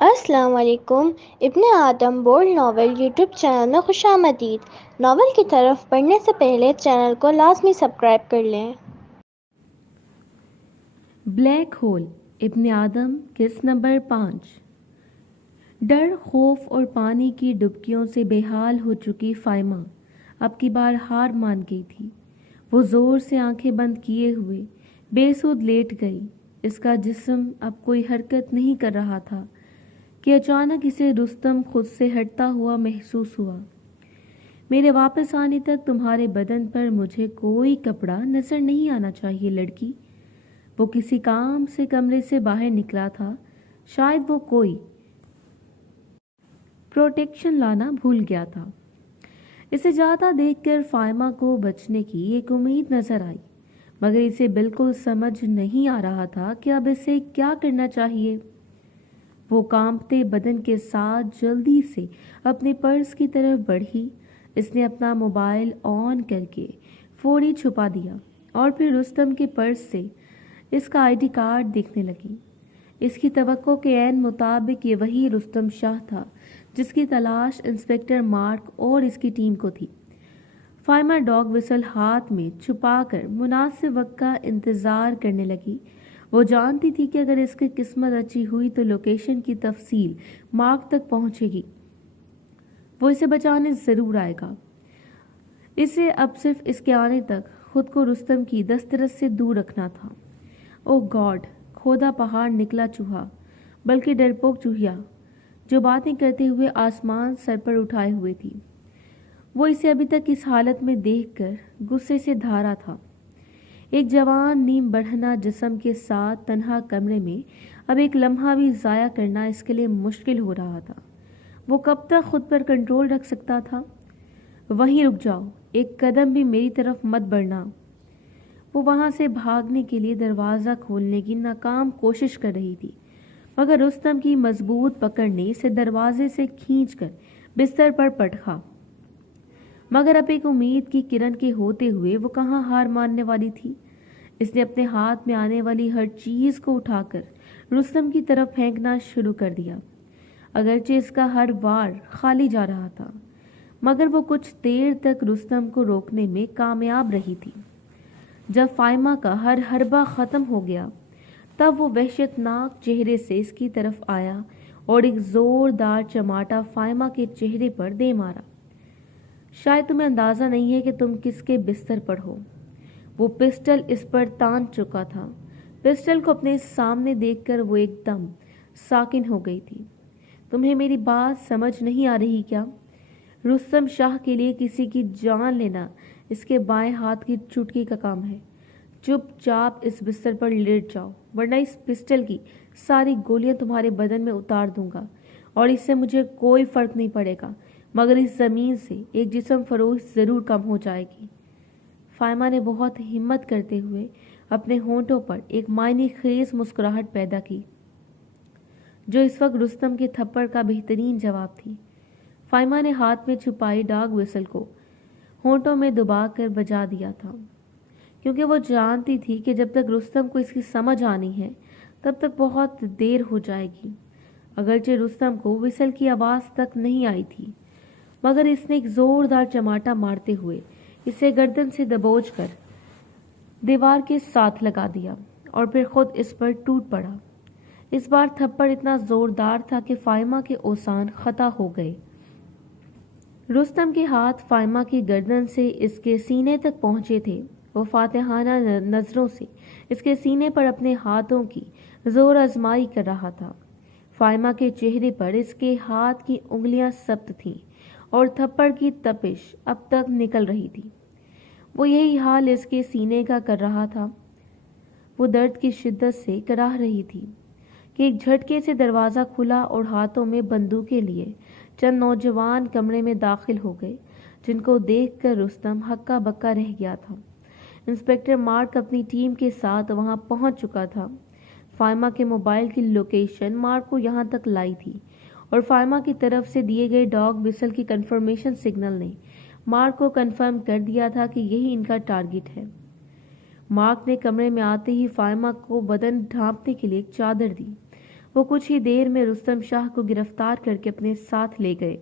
السلام علیکم۔ ابن آدم بولڈ ناول یوٹیوب چینل میں خوش آمدید۔ ناول کی طرف پڑھنے سے پہلے چینل کو لازمی سبسکرائب کر لیں۔ بلیک ہول، ابن آدم، قسط نمبر 5۔ ڈر، خوف اور پانی کی ڈبکیوں سے بے حال ہو چکی فائمہ اب کی بار ہار مان گئی تھی۔ وہ زور سے آنکھیں بند کیے ہوئے بے سود لیٹ گئی۔ اس کا جسم اب کوئی حرکت نہیں کر رہا تھا کہ اچانک اسے رستم خود سے ہٹتا ہوا محسوس ہوا۔ میرے واپس آنے تک تمہارے بدن پر مجھے کوئی کپڑا نظر نہیں آنا چاہیے لڑکی۔ وہ کسی کام سے کمرے سے باہر نکلا تھا، شاید وہ کوئی پروٹیکشن لانا بھول گیا تھا۔ اسے جاتا دیکھ کر فائمہ کو بچنے کی ایک امید نظر آئی، مگر اسے بالکل سمجھ نہیں آ رہا تھا کہ اب اسے کیا کرنا چاہیے۔ وہ کانپتے بدن کے ساتھ جلدی سے اپنے پرس کی طرف بڑھی۔ اس نے اپنا موبائل آن کر کے فوری چھپا دیا اور پھر رستم کے پرس سے اس کا آئی ڈی کارڈ دیکھنے لگی۔ اس کی توقع کے عین مطابق یہ وہی رستم شاہ تھا جس کی تلاش انسپکٹر مارک اور اس کی ٹیم کو تھی۔ فائمہ ڈاگ وسل ہاتھ میں چھپا کر مناسب وقت کا انتظار کرنے لگی۔ وہ جانتی تھی کہ اگر اس کی قسمت اچھی ہوئی تو لوکیشن کی تفصیل مارک تک پہنچے گی، وہ اسے بچانے ضرور آئے گا۔ اسے اب صرف اس کے آنے تک خود کو رستم کی دسترس سے دور رکھنا تھا۔ او گاڈ، کھودا پہاڑ نکلا چوہا، بلکہ ڈرپوک چوہیا جو باتیں کرتے ہوئے آسمان سر پر اٹھائے ہوئے تھی۔ وہ اسے ابھی تک اس حالت میں دیکھ کر غصے سے دھارا تھا۔ ایک جوان نیم بڑھنا جسم کے ساتھ تنہا کمرے میں اب ایک لمحہ بھی ضائع کرنا اس کے لیے مشکل ہو رہا تھا۔ وہ کب تک خود پر کنٹرول رکھ سکتا تھا؟ وہیں رک جاؤ، ایک قدم بھی میری طرف مت بڑھنا۔ وہ وہاں سے بھاگنے کے لیے دروازہ کھولنے کی ناکام کوشش کر رہی تھی، مگر رستم کی مضبوط پکڑ نے اسے دروازے سے کھینچ کر بستر پر پٹکا۔ مگر اب ایک امید کی کرن کے ہوتے ہوئے وہ کہاں ہار ماننے والی تھی۔ اس نے اپنے ہاتھ میں آنے والی ہر چیز کو اٹھا کر رستم کی طرف پھینکنا شروع کر دیا۔ اگرچہ اس کا ہر وار خالی جا رہا تھا، مگر وہ کچھ دیر تک رستم کو روکنے میں کامیاب رہی تھی۔ جب فائمہ کا ہر حربہ ختم ہو گیا تب وہ وحشت ناک چہرے سے اس کی طرف آیا اور ایک زوردار چماٹا فائمہ کے چہرے پر دے مارا۔ شاید تمہیں اندازہ نہیں ہے کہ تم کس کے بستر پر ہو۔ وہ پسٹل اس پر تان چکا تھا۔ پسٹل کو اپنے سامنے دیکھ کر وہ ایک دم ساکن ہو گئی تھی۔ تمہیں میری بات سمجھ نہیں آ رہی کیا؟ رستم شاہ کے لیے کسی کی جان لینا اس کے بائیں ہاتھ کی چٹکی کا کام ہے۔ چپ چاپ اس بستر پر لیٹ جاؤ، ورنہ اس پسٹل کی ساری گولیاں تمہارے بدن میں اتار دوں گا، اور اس سے مجھے کوئی فرق نہیں پڑے گا، مگر اس زمین سے ایک جسم فروش ضرور کم ہو جائے گی۔ فائمہ نے بہت ہمت کرتے ہوئے اپنے ہونٹوں پر ایک معنی خیز مسکراہٹ پیدا کی، جو اس وقت رستم کے تھپڑ کا بہترین جواب تھی۔ فائمہ نے ہاتھ میں چھپائی ڈاگ وسل کو ہونٹوں میں دبا کر بجا دیا تھا، کیونکہ وہ جانتی تھی کہ جب تک رستم کو اس کی سمجھ آنی ہے تب تک بہت دیر ہو جائے گی۔ اگرچہ رستم کو وسل کی آواز تک نہیں آئی تھی، مگر اس نے ایک زوردار چماٹا مارتے ہوئے اسے گردن سے دبوچ کر دیوار کے ساتھ لگا دیا اور پھر خود اس پر ٹوٹ پڑا۔ اس بار تھپڑ اتنا زوردار تھا کہ فائمہ کے اوسان خطا ہو گئے۔ رستم کے ہاتھ فائمہ کی گردن سے اس کے سینے تک پہنچے تھے۔ وہ فاتحانہ نظروں سے اس کے سینے پر اپنے ہاتھوں کی زور آزمائی کر رہا تھا۔ فائمہ کے چہرے پر اس کے ہاتھ کی انگلیاں سخت تھیں اور تھپڑ کی تپش اب تک نکل رہی تھی۔ وہ یہی حال اس کے سینے کا کر رہا تھا۔ وہ درد کی شدت سے کراہ رہی تھی کہ ایک جھٹکے سے دروازہ کھلا اور ہاتھوں میں بندوقیں لیے چند نوجوان کمرے میں داخل ہو گئے، جن کو دیکھ کر رستم ہکا بکا رہ گیا تھا۔ انسپکٹر مارک اپنی ٹیم کے ساتھ وہاں پہنچ چکا تھا۔ فائمہ کے موبائل کی لوکیشن مارک کو یہاں تک لائی تھی، اور فائمہ کی طرف سے دیے گئے ڈاگ وسل کی کنفرمیشن سگنل نے مارک کو کنفرم کر دیا تھا کہ یہی ان کا ٹارگٹ ہے۔ مارک نے کمرے میں آتے ہی فائمہ کو بدن ڈھانپنے کے لیے ایک چادر دی۔ وہ کچھ ہی دیر میں رستم شاہ کو گرفتار کر کے اپنے ساتھ لے گئے۔